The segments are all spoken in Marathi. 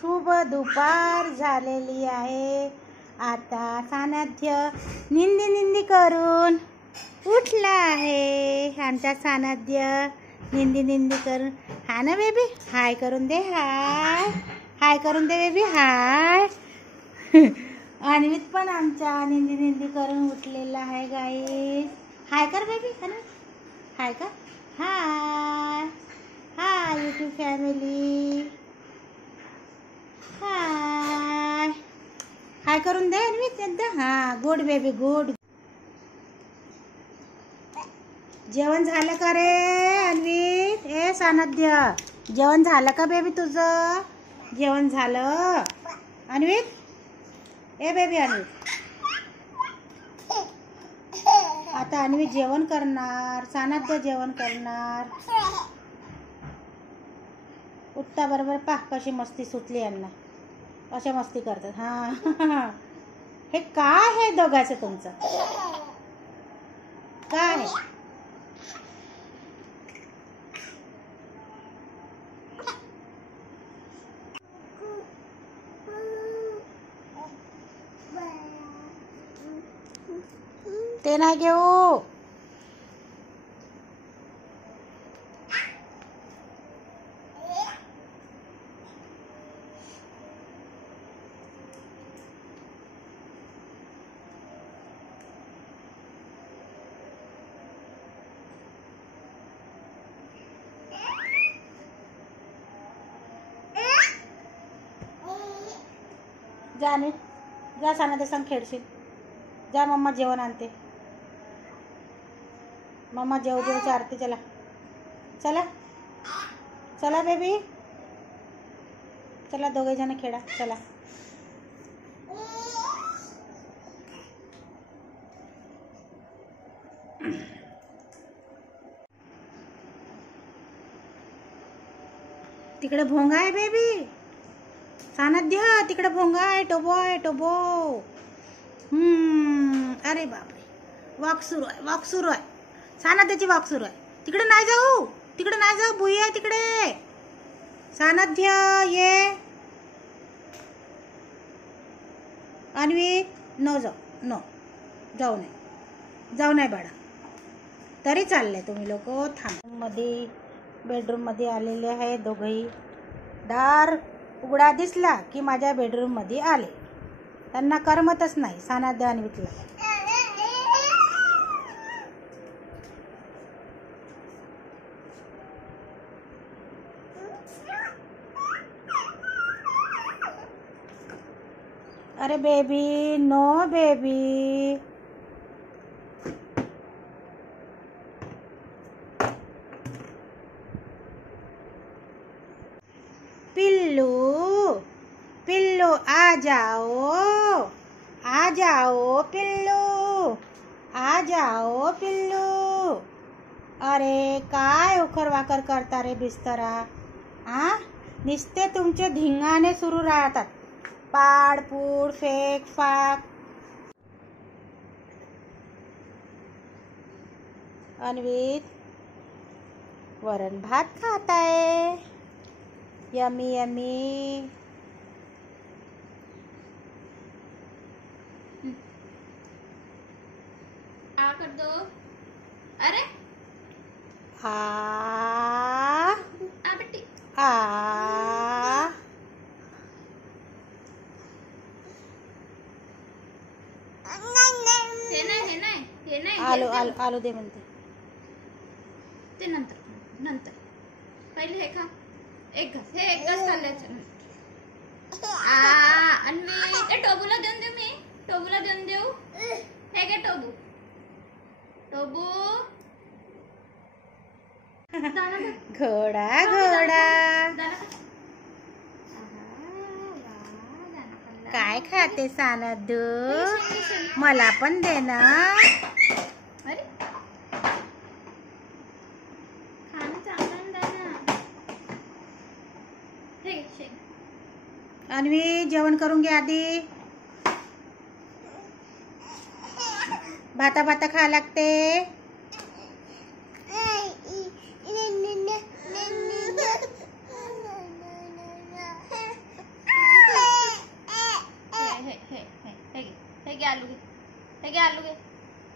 शुभ दुपार झालेली आहे. आता सानाध्य निंदी निंदी करून उठला आहे. आमचा सानाध्य निंदी निंदी करून. हा ना बेबी, हाय करून दे. हाय हाय करून दे बेबी, हाय. अन्वित पण आमच्या निंदी निंदी करून उठलेला आहे गाईस. हाय कर बेबी, हाय कर. हाय हाय यूट्यूब फॅमिली, हाय हाय करून दे अन्वित एकदा. हा गुड बेबी गुड. जेवण झालं का रे अन्वित? ए सानध्य, जेवण झालं का बेबी तुझं? जेवण झालं अन्वित? ए बेबी अन्वित, आता अन्वित जेवण करणार, सानध्य जेवण करणार. उठता बरोबर पहा कशी मस्ती सुटली यांना. अशा मस्ती करतात. हा हे काय आहे दोघांचं तुमचं? काय आहे? ते नाही घेऊ. जा नी जा, सानध्य संग खेळशील. जा, मम्मा जेवण आणते. मम्मा जेव जेव चारते. चला चला चला बेबी, चला दोघे जण खेळा. चला तिकडे भोंगा आहे बेबी. सानध्य तिकडे भोंगा आहे. टोबो आहे टोबो. अरे बापरे, वॉक सुरू आहे, वॉक सुरू आहे. सानध्याची वॉक सुरू आहे. तिकडे नाही जाऊ, तिकडे नाही जाऊ. भुई आहे तिकडे. सानध्य ये. अन्वित नो जाऊ, नो जाऊ नाही, जाऊ नाही बाळा. तरी चाललंय तुम्ही लोक. थांब मध्ये बेडरूम मध्ये आलेले आहे दोघही. दार उघडा दिसला की माझ्या बेडरूम मध्ये आले. त्यांना करमतच नाही सानध्य अन्वितला. अरे बेबी नो बेबी. पिल्लू पिल्लू आ जाओ, आ जाओ पिल्लू, आ जाओ पिल्लू. अरे काय उखर वाकर करता रे बिस्तरा. नुसते तुमचे धिंगाणे सुरू राहतात. पाडपूड फेक फाक. अन्वित वरण भात खात आहे. Yummy yummy. आ कर दो. अरे आ बेटी आ. हे नाही आलू आलू आलू दे म्हणते. ते नंतर नंतर. पहिले हे खा. एक घास, हे एक घास खाल्ल्याचं. अन्वित ए टोबूला देऊन देऊ. मी टोबूला देऊन देऊ. हे घे टोबू. टोबू घोडा घोडा. काय खाते सानदू? मला पण दे ना. अरे खाणं चांगलं ना. हे घे. अन्वी जेवण करून घे आधी. भाता भाता खा लागते. आलू घे. हे घे आलू घे.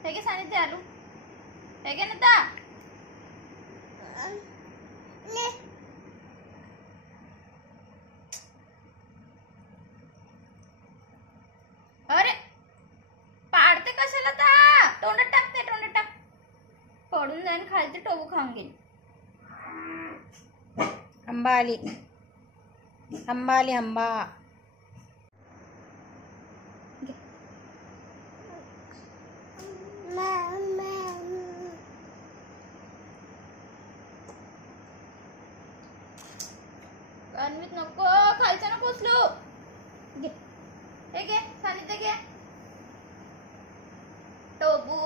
हे घे सानिध्य आलू. हे घे नता. अरे पाडते कशाला ता. तोंडात टाकते. तोंडात टाक. पडून जाईन खाली ते टोबू खाऊन घेईन. आंबा आली. आंबा आली आंबा. अन्वित नको खायचं ना पोचलो. घे हे घे सानिध्य घे. टोबू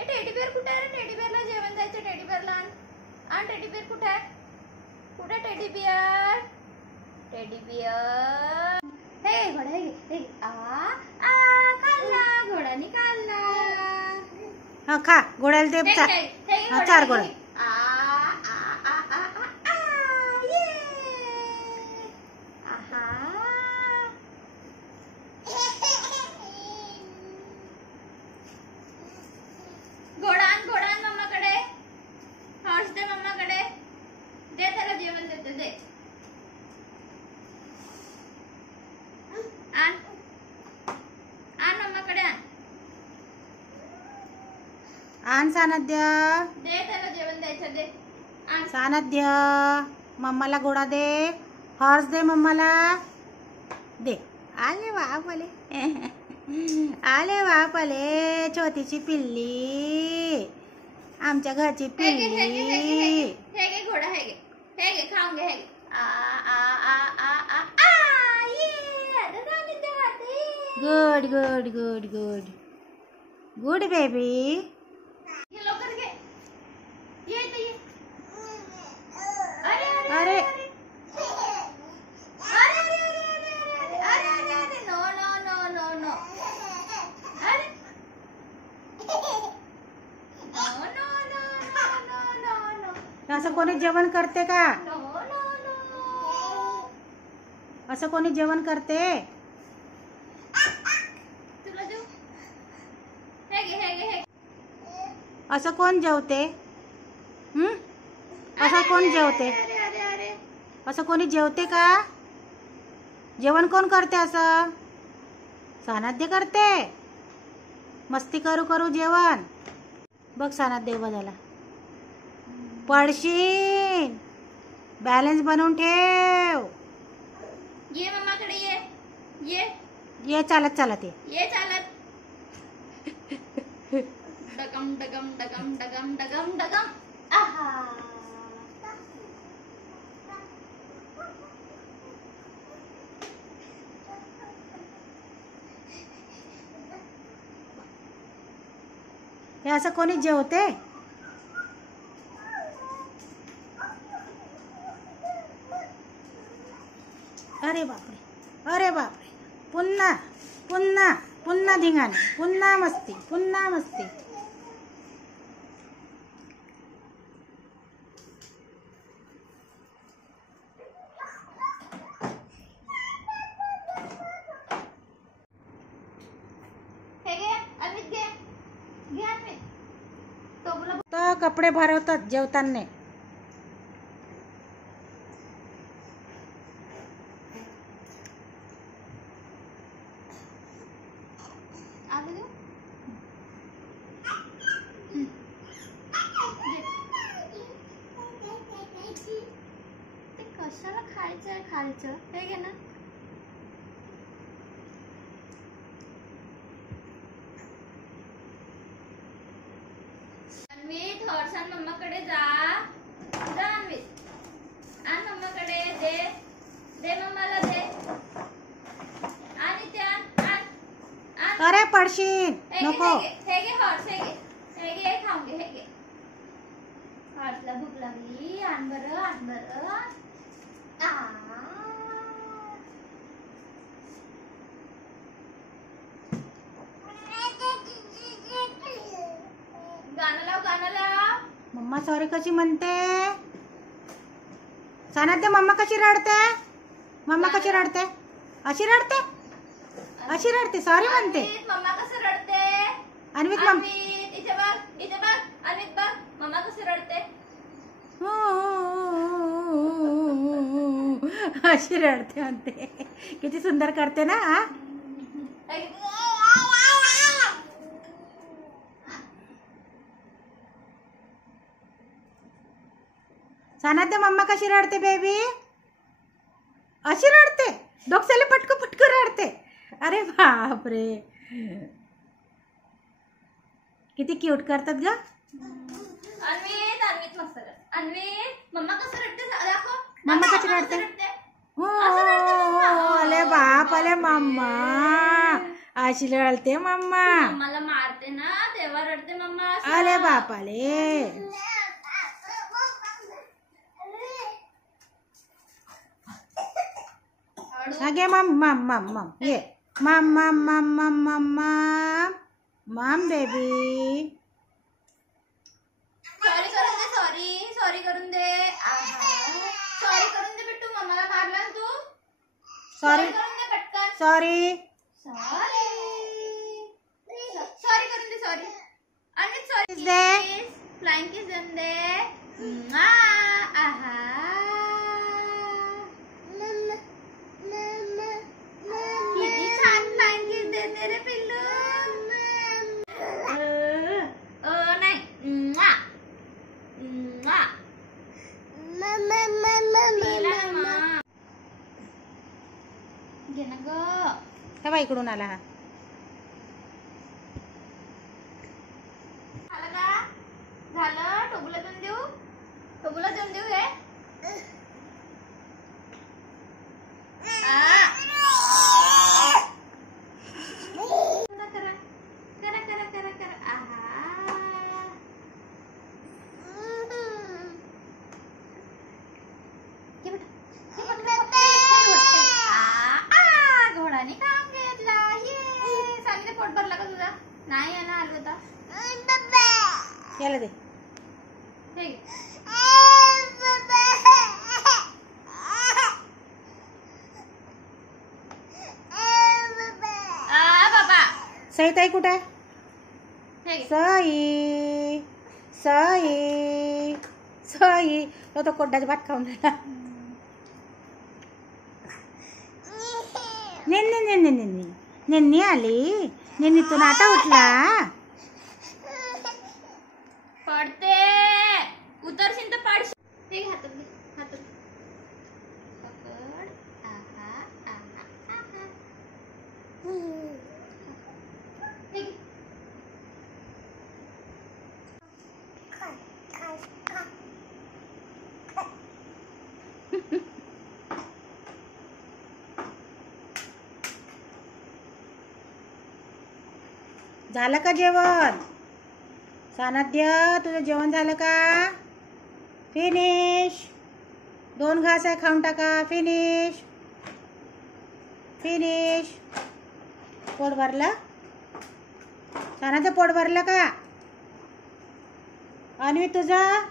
ए टेडी बेअर कुठे आहे रे. टेडी बेअरला जेवण जायचं. टेडी बेअरला आण. टेडी बेअर कुठे आहे. कुठे टेडी बियर. Teddy bear. हे घोडा हे घे. हे काढला घोडानी काढला. हा खा घोड्याला दे. हा चार घोडा. घोडान मम्माकडे. हॉर्स दे मम्माकडे. दे त्याला जेवण देते. दे आण. आण मम्माकडे आण. आण सानध्य. दे त्याला जेवण द्यायचं. दे आण. सानध्य मम्माला घोडा दे. हॉर्स दे मम्माला. दे. आले बापले. आले बापले. छोटीची पिल्ली. आमच्या घरची पिल्ली. हे घे घोडा. हे घे. हे घे खाऊन घे. हे घे. Good good good good good baby. हे लवकर घे. ये इथे ये. अरे अरे no no no no no. अरे no no no no no no. असं कोणी जेवण करते का. No no no. असं कोणी जेवण करते. तुला देऊ. हे घे. हे घे. हे असं कोण जेवते. असं कोण जेवते. अरे अरे अरे. असं कोणी जेवते का. जेवण कोण करते असं. सानध्य करते. मस्ती करू करू जेवण. बघ सानध्य उभा झाला. पडशीन. बॅलन्स बनवून ठेव. ये मम्माकडे ये. ये ये चालत चालत ये. ये चालत. डगम डगम डगम डगम डगम डगम. आहा. हे असं कोणी जेवते. अरे बापरे. अरे बापरे. पुन्हा पुन्हा पुन्हा धिंगाणे. पुन्हा मस्ती. पुन्हा मस्ती. हे घे अन्वित घे. घे अन्वित. टोबूला तर कपडे भरवतात जेवताना. आलू देऊ. ते कशाला खायचंय खायचं. हे घे ना. अन्वित हॉर्स आण मम्माकडे जा. जा अन्वित. आण मम्माकडे. दे. दे मम्माला दे. आणि ते आण. आण. अरे पडशीन. हे घे. नको. हे घे हॉर्स. हे घे. हे घे खाऊन घे. हे घे. हॉर्सला भूक लागली. आण बरं. आण बरं. गाणं लाव. गाणं लाव. मम्मा सॉरी कशी म्हणते. सानध्य मम्मा कशी रडते. मम्मा कशी रडते. अशी रडते. अशी रडते, सॉरी म्हणते. अन्वित, मम्मा कसं रडते? अन्वित अन्वित, इथे बघ, इथे बघ. अन्वित बघ, मम्मा कसं रडते? अशी रडते म्हणते. किती सुंदर करते ना. हा सानाद्या, मम्मा कशी रडते बेबी? अशी रडते, डोक्याला पटकू पटकू रडते. अरे बापरे, किती क्यूट करतात ग. अन्वित, अन्वित मस्त कर. अन्वित, मम्मा कसं रडते दाखव. मम्मा कशी रडते? अरे बाप, अरे मम्मा अशी रडते मम्मा. मम्माला मारते ना तेव्हा रडते मम्मा. अरे बाप, अरे आगे मम्मा मम्मा ये मम्मा मम्मा मम्मा मम बेबी. सॉरी करून दे, सॉरी सॉरी करून दे. सॉरी करून दे बिट्टू, मम्माला मारला ना तू. सॉरी करून दे पटकन. सॉरी सॉरी सॉरी करून दे. सॉरी आणि सॉरी दे. फ्लाइंग किस देऊन दे. आहा, किती छान फ्लाइंग किस देते रे पिल्लू. नाही. घे ना ग. तेव्हा इकडून आला हा. झालं का? झालं. टोबूला देऊन देऊ, टोबूला देऊन देऊ. हे करा करा करा करा करा. आहा, घे बेटा, घे बेटा. घोडाने काम घेतला. ये सांगितलं. पोट भरला का तुझा? नाही आहे ना आलू होता. याला दे. हे घे. बाबा सई ताई कुठे आहे? हे घे. सई सई सई, तो कोड्डाचा भात खाऊन राहिला. निन्नी निन्नी निन्नी निन्नी आली. निन्नीतून आता उठला. पडते, उतरशील तर पाडशील. हे घे हातात, घे हातात. पकड. आहा आहा आहा. हे घे. झालं का जेवण? सानाद्य, तुझं जेवण झालं का? फिनिश. 2 घास आहे, खाऊन टाका. Finish finish. पोट भरलं? सानाद्य, पोट भरलं का? आणि तुझं?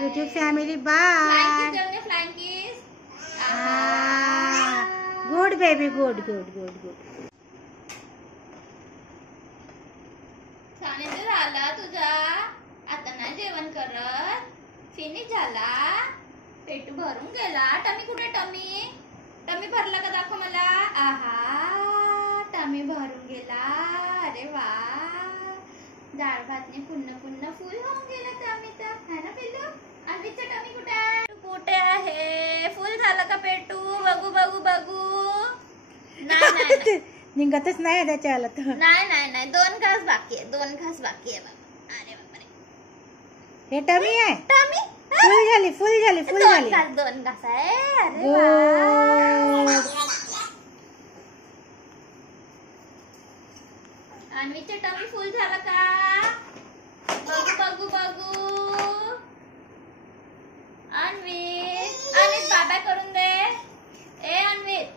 YouTube family, bye. Flying kiss. Good baby, good. सानिध्य झाला तुझा. आता ना जेवण करत. फिनिश झाला. पेट भरून गेला. टमी कुठे? टमी टमी भरला का? दाखव मला. आहा, टमी भरून गेला. अरे वा, डाळ भातने पुन्हा फुल होऊन गेला टमीचा. है ना पिल्लू? अन्वितचा टमी कुठे आहे? कुठे आहे? फुल झालं का पेटू? बघू बघू बघू. नाही निघतच नाही त्याच्या तर. नाही 2 घास बाकी आहे. 2 घास बाकी आहे बाबा. अरे बापरे, हे टमी आहे. टमी फुल झाली 2 घास आहे. अरे वा. अन्वीचे टमी फुल झाला का? बघू अन्वित बाबा करून दे. ए अन्वित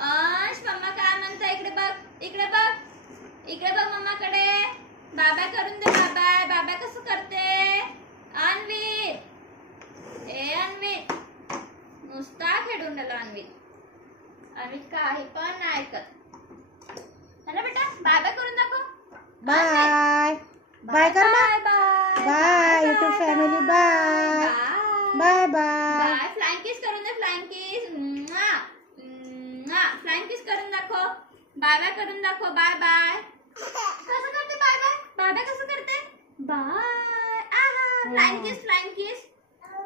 अंश, मम्मा काय म्हणता इकडे बघ. इकडे बघ, इकडे बघ मम्माकडे. बाबा करून दे. बाबा बाबा कसं करते? अन्वित, ए अन्वित, नुसता खेळून राहिला अन्वित. अन्वित काही पण नाही ऐकत. चला बेटा बाबा करून दाखव. बाय बाय कर बाय मग. Bye bye YouTube family. Bye bye bye. Bye. Flying kiss करून दे. Flying kiss. फ्लाइंग किस करून दाखव. बाय बाय करून दाखव. Bye bye. कसं करते बाय बाय? बाय बाय कसं करते? बाय. आहा. Flying kiss. Flying kiss.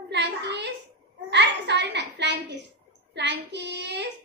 Flying kiss. अरे सॉरी नाही. Flying kiss. Flying kiss.